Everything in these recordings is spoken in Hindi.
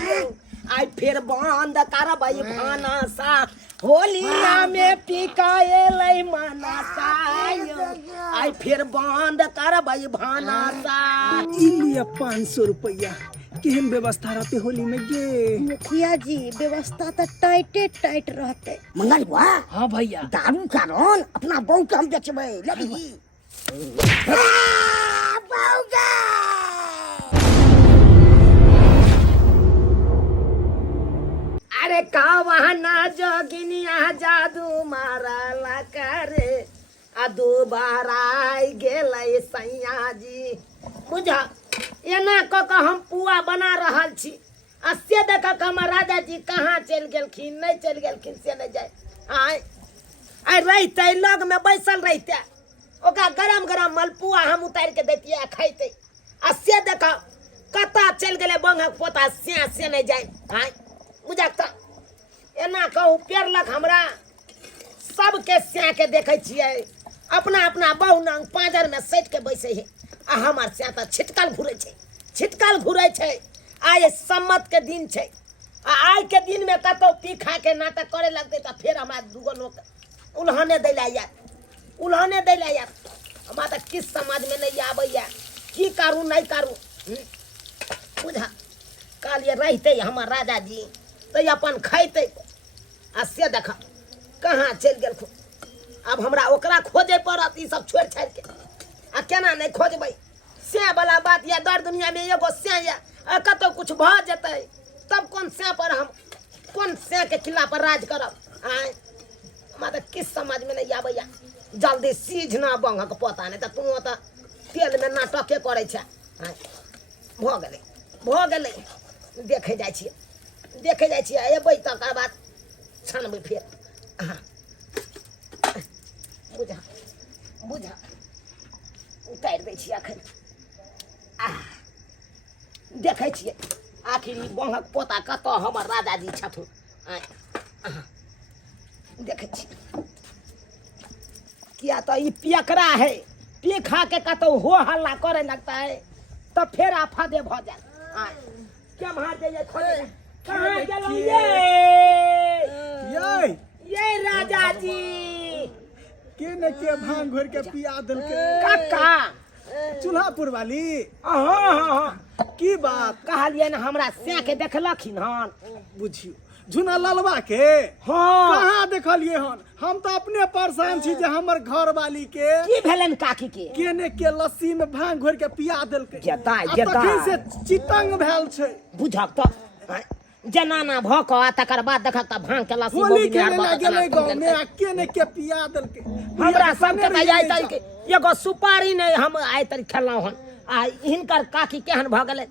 आई फिर बंद करबई भानसा होलिया में पिकाए मनसा आई फिर बंद करबई भानसा। इलिया 500 रुपया केहन व्यवस्था रहते होली में गे? मुखिया जी व्यवस्था तो टाइटे टाइट रहते। मंगल हुआ हाँ भैया दारू का रोन अपना बहू के हम बेचबे लगी अरे का वहाना जोगिनिया जादू मारला करे आ दोबारा आई गेलै सैया जी बुझा एना क के हम पुआ बना रहल छी आ से देख के हमर राजा जी कहाँ चल गेलखिन नहीं चल गेलखिन से नहीं जाए आय आय रहते लग में बैसल रहते ओका गरम गरम मलपुआ हम उतार के देतिए खैते आ से देख कता चल गेले बंगक पोता से नहीं जाए आय बुझा त एना कहू पेरलक हमरा सबके स्या के देखे छियै अपना अपना बहु नांग पाजर में सट के बैसे है आ हमार स्या त छिटकल घुरे छै आय सम्मत के दिन छै आ आय के दिन में कतो पी खा के नाटक करे लगते त फिर हमरा दुगो लोग उल्हाने दैला यार हमरा त किस समझ में नहीं आबैया की करू नहीं करू बुझा कालिए रहते हमर राजा जी तो अपन खैते आ से देख कहाँ चल गेल अब हमरा ओकरा खोजे पड़त ई सब छोड़ छाड़ के आ केना नहीं खोजबै से वाला बात या दर दुनिया में एगो से या कतो कुछ भ जतै तब कौन से पर हम कौन से के किला पर राज करब आय हमरा त किस समझ में नहीं आबैया जल्दी सीझ ना बंगक पता नहीं त तू त तेल में नाटक के करे छ भ गेलै देखे जाइ छियै एबै तकर बाद छानबै फेर बुझा उतारि दै छियै एखन देखै छियै आखिर ई बंगक पोता कतऽ हमर राजा जी छथुन देखै छियै किया तो ई पियकरा है पी खा के कतौ हो हल्ला करे लगता है तो फिर आफादे भ जाए क्या मार जाइए खोले कहाँ गेलो ये राजा जी के न के भांग घोर के पिया दल के काका चूल्हापुर वाली हाँ की बात कहलिए ना हमरा से के देखलखिन हन बुझियो झुना ललवा के हाँ कहाँ देखलिए हन हम तो अपने परेशान छी जे हमर घर वाली के की भेलन काकी के केने के लस्सी में भांग घोर के पिया दल के गेदाय तखन से चितंग भेल छै बुझक तो जनाना भक आ तकर बाद देखक त भांग के लस्सी होली खेले ला गेलै गांव में आ केने के पिया दल के हमरा सब के आइ तल के एगो सुपारी नहीं हम आइ तल खेलौ हन आ हिनकर काकी केहन भ गेलै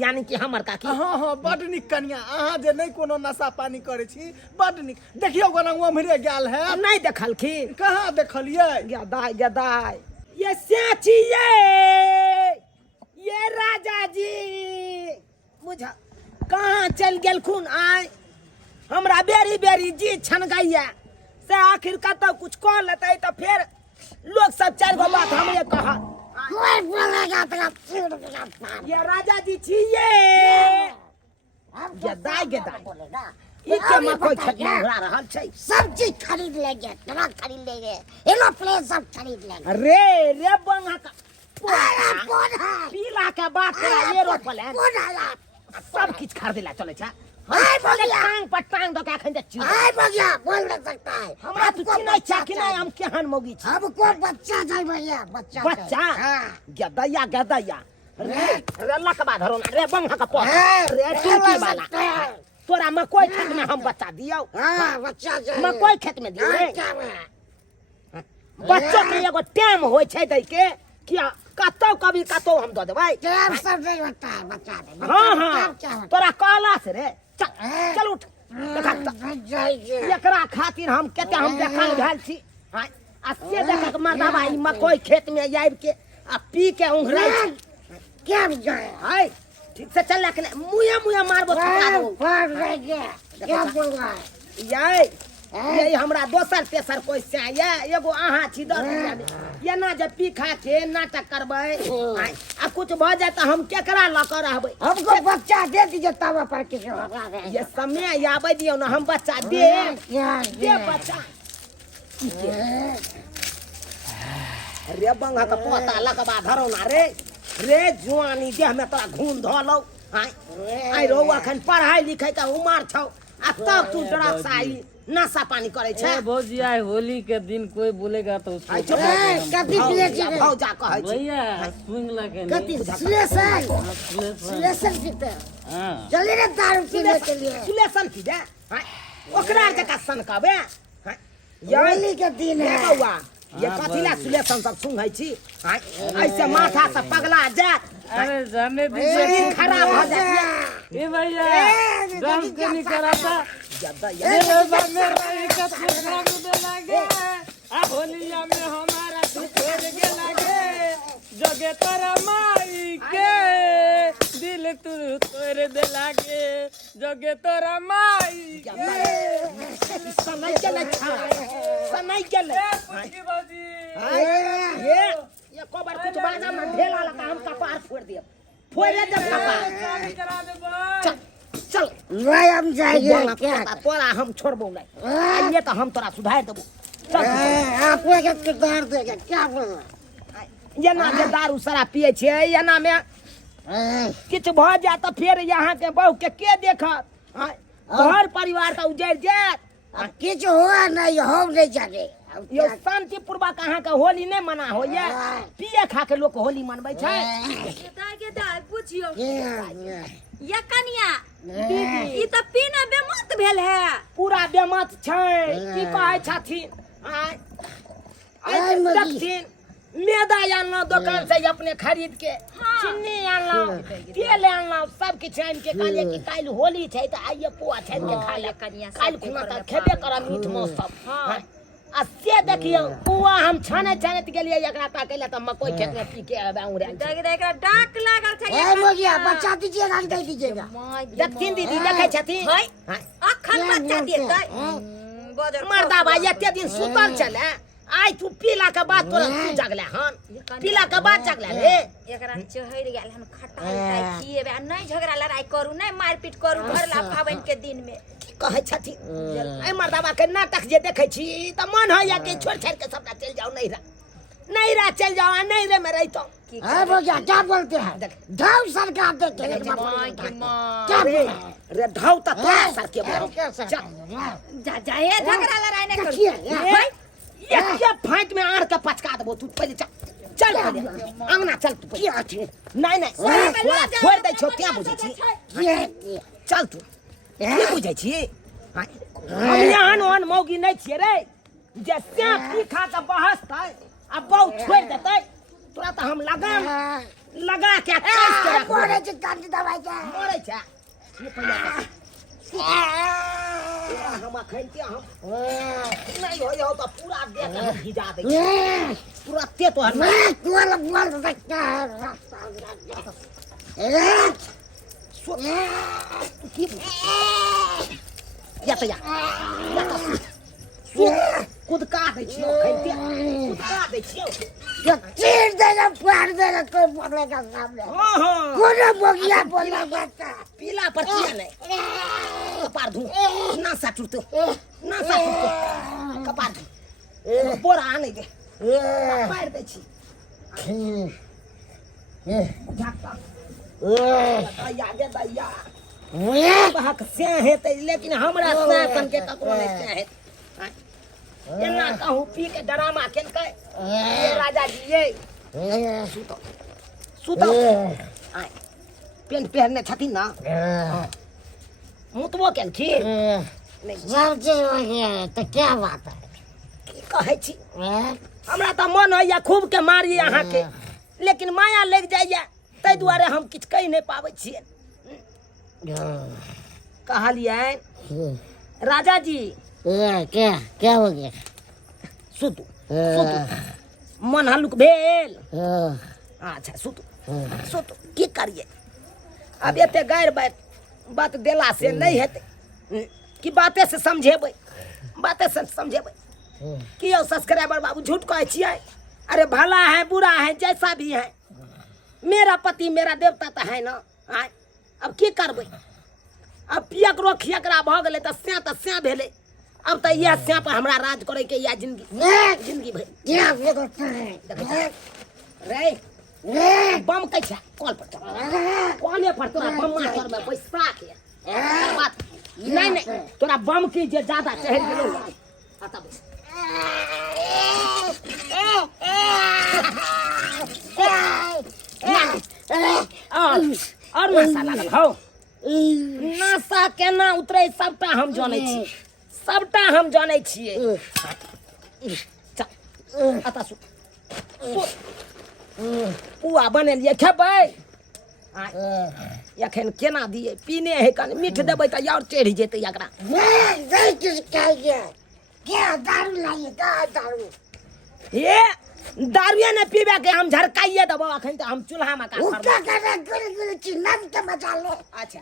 यानी कि हमर काकी हाँ बड निक कनिया अहाँ जे नहीं कोनो नशा पानी करे छी बड निक देखियो गोना उम्हरे गेल है नहीं देखलखिन कहाँ देखलिए गदाय ये साची ये राजा जी बुझा कहाँ चल गेलखुन आय हमरा बेरी जी छन गैया से आखिर कतौ कुछ कह लेते तो फिर लोग सब चार गो बात हमरे कहा ये राजा जी छिए गदाय ई के मकोई खेत में उड़ा रहल छै सब चीज खरीद लेंगे ट्रक खरीद लेंगे एरोप्लेन सब खरीद लेंगे रे बंगा का पोधा पीला के बात करा एरोप्लेन सब किछ खरीदेला चले छ हाय बोले बगिया टांग पर टांग दो के अखन जे चीज हाय बगिया बोल नहीं सकता है हमरा तू चिन्है छ कि नहीं हम केहन मोगी छी हमको बच्चा चाहिए भैया बच्चा बच्चा गदैया रे लकबा धरो रे बंगा का पो हाँ, रे टूटी वाला तोरा मकोई खेत में हम बच्चा दियो हाँ बच्चा चाहिए मकोई खेत में दियो रे क्या में बच्चों के एगो टाइम होय छै दै के किया कतौ कभी कतौ हम दे देबै टाइम सब नहीं होता है बच्चा में हाँ तोरा कहला से रे चल उठ एकरा खातिर हम केते हम देखल भेल छी आ से देखक मर्दाबा ई मकोई खेत में आइब के आ पी के उंघराइ छी क्या जाए हाय ठीक से चल के मुया मारबो ठका दो क्या बोल रहा है याय यही हमरा दोसर तेसर क्वेश्चन ये एगो अहाँ छी 10 रुपया में ये ना जब पी खा के नाटक करबै आ कुछ भ जाए तो हम केकरा ल कर रहबै हमको बच्चा दे दीजिए तवा पर के ये समय आबै दियो ना हम बच्चा दे दे बच्चा रे बंगा का पोता लकबा धरो ना रे रे जुआनी देह में तोरा घून धलो आई रो अखन पढ़ाई लिखाई का उमर छौ आ तब तू ड्रग्स आई नशा पानी करे छे भौजी आए होली के दिन कोई बोलेगा तो उसको कथी पिए छी भौजा कहै छी भैया स्विंग लगे कथी सुलेशन पीते हां चलिए रे दारू पीने के लिए सुलेशन की दे ओकरा जका सनकाबे होली के दिन है बउआ ये कथिला सुलेशन सब सुनै छी ऐसे माथा से पगला जात अरे जाने शरीर दीजिए खराब हो जात ए भैया डांस करनी कराता ज्यादा मेरे बने रही का रंग दे लगे आ होलिया में हमारा तू छोड़ के लगे जगे तोरा माई के दिल तू तोड़ दे लगे जगे तोरा माई के समय चले समय चले पुटकी बाजी ये कोबर कुछ बाजा में ढेला लगा हम कपार फोड़ दिए फोड़े जब कपार करा दे बस चल चल भाई हम जाएंगे क्या तोरा हम छोड़बो नहीं ये तो हम तोरा सुधार देबो चल आपको क्या किरदार देगा क्या बोल ये ना जे दारू शराब पिए छे ये ना में किछ भ जा त फिर यहाँ के बहू के देखत घर परिवार तो उजड़ जात किछ हुआ नहीं हम नहीं जाने यो शांति पूर्वक अहाँ के होली नहीं मना होइए पिए खा के लोग होली मनबै छै के दाय पूछियो क्या या कनिया ई त पीना बेमत भेल है पूरा बेमत छै की कहै छथिन आय मगी। दक्षिण मैदा आनलो दुकान से अपने खरीद के चीनी आनलो तेल आनलो सब किछ आन के कहलिए कि काल होली छै त आइए पुआ छान के खा ले कनिया काल खुना त खेबे करब मीठ मांस सब आ से देखियो पुआ हम छाने गेलिए एकरा ताकैला त मकई खेत में पी के आबे उड़े देख देख एकरा डाक लागल छै ए मोगिया बच्चा दीजिएगा कि नहीं दीजिएगा दक्षिण दीदी देखै छथिन अखन बच्चा देतै बजर मर्दा भाई एते दिन सुतल छले आई तू पीला के बाद तोरा तू जगले हन पीला के बाद जगले रे एकरा चहर गेल हम खटाई खाई खिएबे आ नहीं झगड़ा लड़ाई करू नहीं मारपीट करू घर ला पावन के दिन में कहै छथिन ए मर्दाबा के नाटक जे देखै छी त मन होइया कि छोड़ छाड़ के सबटा चल जाओ नहीं रा चल जाओ आ नहीं रे में रहितो है मोगिया क्या बोलते हैं ढाउ सरकार देते हैं क्या रे रे ढाउ त तोरा सर के कैसे जा जा ए झगड़ा लड़ाई नहीं करू देखिए एक फाइट में आड़ के पचका देबो तू पहले चल पहले अंगना चल तू पहले क्या छी नहीं छोड़ दे छो क्या बुझै छी ये चल तू की बुझै छी हम यहाँ ओहन मौगी नहीं छियै रे जे स्याप की खा के बहसतै आ बहुत छोड़ देतै तोरा तो हम लगा के कैस के रखबो बोले छी कांटी दवाई के मरै छै ये पहले हम खैते हम नहीं हो तो पूरा देह के भिजा दे पूरा ते तो हर मैं तुअल बोल सकता है या तो खुद का दे छियो खैते खुद का दे छियो जो चीर देगा फाड़ देगा कोई बोलेगा सामने हां कौन मोगिया बोला बच्चा पीला पर किया नहीं कपार धू ना साटुतो कपार धू बोरा आने दे पैर दे छी झाका दैया दे दैया बहक से हेतै लेकिन हमरा सासन के ककरो नहीं से हेतै एना कहूँ पी के ड्रामा केलकै ये राजा जी ये सुतो आय पेंट पहनने छथिन ना मुतबो केलखिन सब चीज हो गया है तो क्या बात है की कहै छी हमरा तऽ मन होइया खूब के मारी अहाँ के लेकिन माया लग जाइया ताहि दुआरे हम किछ कहि नहीं पाबै छियै कहलियै राजा जी क्या क्या हो गया सुतू मन हल्लुक भेल अच्छा सुतू की करिए अब एते गैर बात देला से नहीं हेतै कि बाते से समझेबै बातें समझेबै कि यौ सब्सक्राइबर बाबू झूठ कहै छियै। अरे भला है बुरा है जैसा भी है, मेरा पति मेरा देवता तो है ना। आय अब की करबै, अब पियकरो खियकरा भऽ गेलै तऽ स्याँ भेलै। अब तऽ इएह स्याँ पर हमरा राज करे के इएह जिंदगी भरि। रे बम कै छै कॉल पर कॉले पर तोरा बम मास्टर में पैसा के बात नहीं तोरा बम की जे ज्यादा चढ़ गेलो आता बस और नशा लागल हौ। नशा केना उतरे सबटा हम जानै छी, सबटा हम जानै छियै। चल आता सु पुआ बनेलिए खेबै। एखन केना दिए पीने है कन मीठ देबै तऽ और चढ़ि जेतै एकरा। हे दारुए ने पीबे के हम झरकाइए देबो। अखन तऽ हम चूल्हा में का अच्छा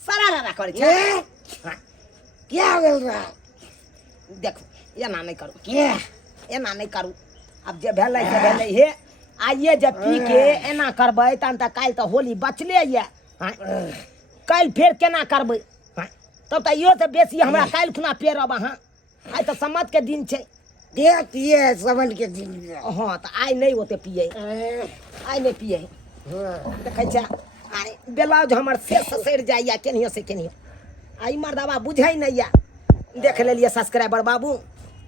सारा करे छै। क्या बोल रहा है? देखो एना नहीं करू, एना नहीं करू। अब जे भेलै से भेलै हे। आइए जब पी के एना करबै तहन तऽ काल्हि तऽ होली बचले ये। काल्हि फेर केना करबै? तब तऽ इहो से बेसी हमरा काल्हि खुना पेरब अहाँ। आइ तऽ सम्मत के दिन छै। पिए समझ के दिन। हाँ तऽ आइ नहीं ओते पिए, आइ नहीं पिए। देखै छै आइ ब्लाउज हमर से ससैर जाइए केनियो से केनियो। आई मर्दवा बुझै नहीं या। देख लेलिए सब्सक्राइबर बाबू,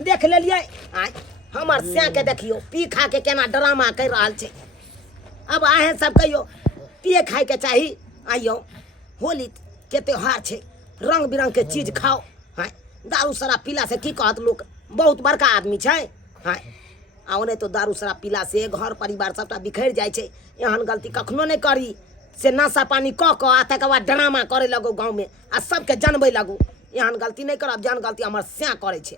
देख लेलिए। आइ हमर स्याँ के देखियो पी खा के केना ड्रामा कर रहल छै। अब अहें सब कहियो पिए खाए के चाही। आइयो होली के त्योहार छै, रंग बिरंग के चीज खाओ। हाँ दारू शराब पीला से की कहत लोग बहुत बड़का आदमी छै। हाँ आ ओने तो दारू शराब पीला से घर परिवार सबटा बिखर जाय छै। एहन गलती कखनो नहीं करी से नशा पानी क के आ तकर बाद ड्रामा करे लगो गाँव में आ सबके जनबे लगो। एहन गलती नहीं करब जहन गलती हमर स्याँ करे छै।